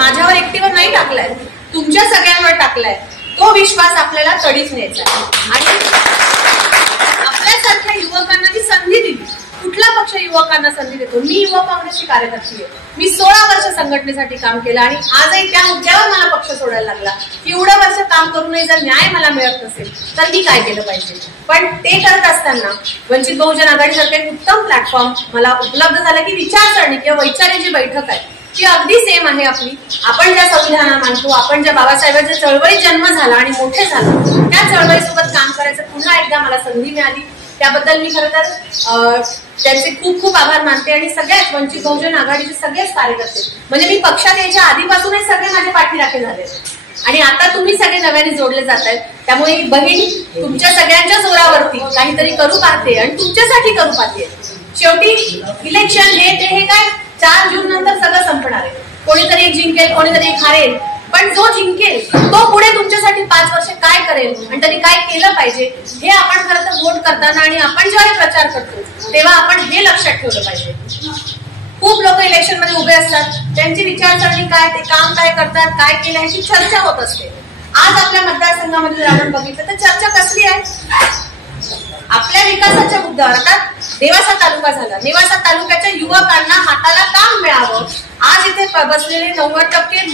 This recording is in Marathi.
माझ्यावर एकटीवर नाही टाकलाय, तुमच्या सगळ्यांवर टाकलाय. तो विश्वास आपल्याला तडीच न्यायचा आणि आपल्यासारख्या युवकांना जी संधी दिली. कुठला पक्ष युवकांना संधी देतो? मी युवा काँग्रेसची कार्यकर्ती आहे. मी 16 वर्ष संघटनेसाठी काम केलं आणि आजही त्या मुद्द्यावर मला पक्ष सोडायला लागला की एवढं वर्ष काम करूनही जर न्याय मला मिळत नसेल तर मी काय केलं पाहिजे. पण ते करत असताना वंचित बहुजन आघाडीसारखं एक उत्तम प्लॅटफॉर्म मला उपलब्ध झाला की विचारसरणी किंवा वैचारिक जी बैठक आहे ती अगदी सेम आहे आपली. आपण ज्या संविधानाला मानतो, आपण ज्या बाबासाहेबांच्या चळवळीत जन्म झाला आणि मोठे झालो, त्या चळवळीसोबत काम करायचं पुन्हा एकदा मला संधी मिळाली. त्याबद्दल मी खरं तर त्यांचे खूप खूप आभार मानते. आणि सगळ्यात वंचित बहुजन आघाडीचे सगळेच कार्यकर्ते, म्हणजे मी पक्षात यायच्या आधीपासूनच सगळे माझे पाठीराखे झाले आणि आता तुम्ही सगळे नव्याने जोडले जात आहेत. त्यामुळे बहीण तुमच्या सगळ्यांच्या जोरावरती काहीतरी करू पाहते आणि तुमच्यासाठी करू पाहते. शेवटी इलेक्शन हे काय 4 जून नंतर सगळं संपणार आहे. कोणीतरी एक जिंकेल, कोणीतरी एक हारेल, पण जो जिंकेल तो पुढे तुमच्यासाठी 5 वर्ष काय करेल आणि त्यांनी काय केलं पाहिजे हे आपण खरं तर वोट करताना आणि आपण जेव्हा प्रचार करतो तेव्हा आपण हे लक्षात ठेवलं पाहिजे. खूप लोक इलेक्शन मध्ये उभे असतात, त्यांची विचारसरणी काय, ते काम काय करतात, काय केलं ह्याची चर्चा होत असते. आज आपल्या मतदारसंघामध्ये जर आपण बघितलं तर चर्चा कसली आहे? आपल्या विकासाच्या मुद्द्यावर. आता नेवासा तालुका झाला, नेवासा तालुक्याच्या युवकांना हाताला काम मिळावं. आज इथे बसलेले 90%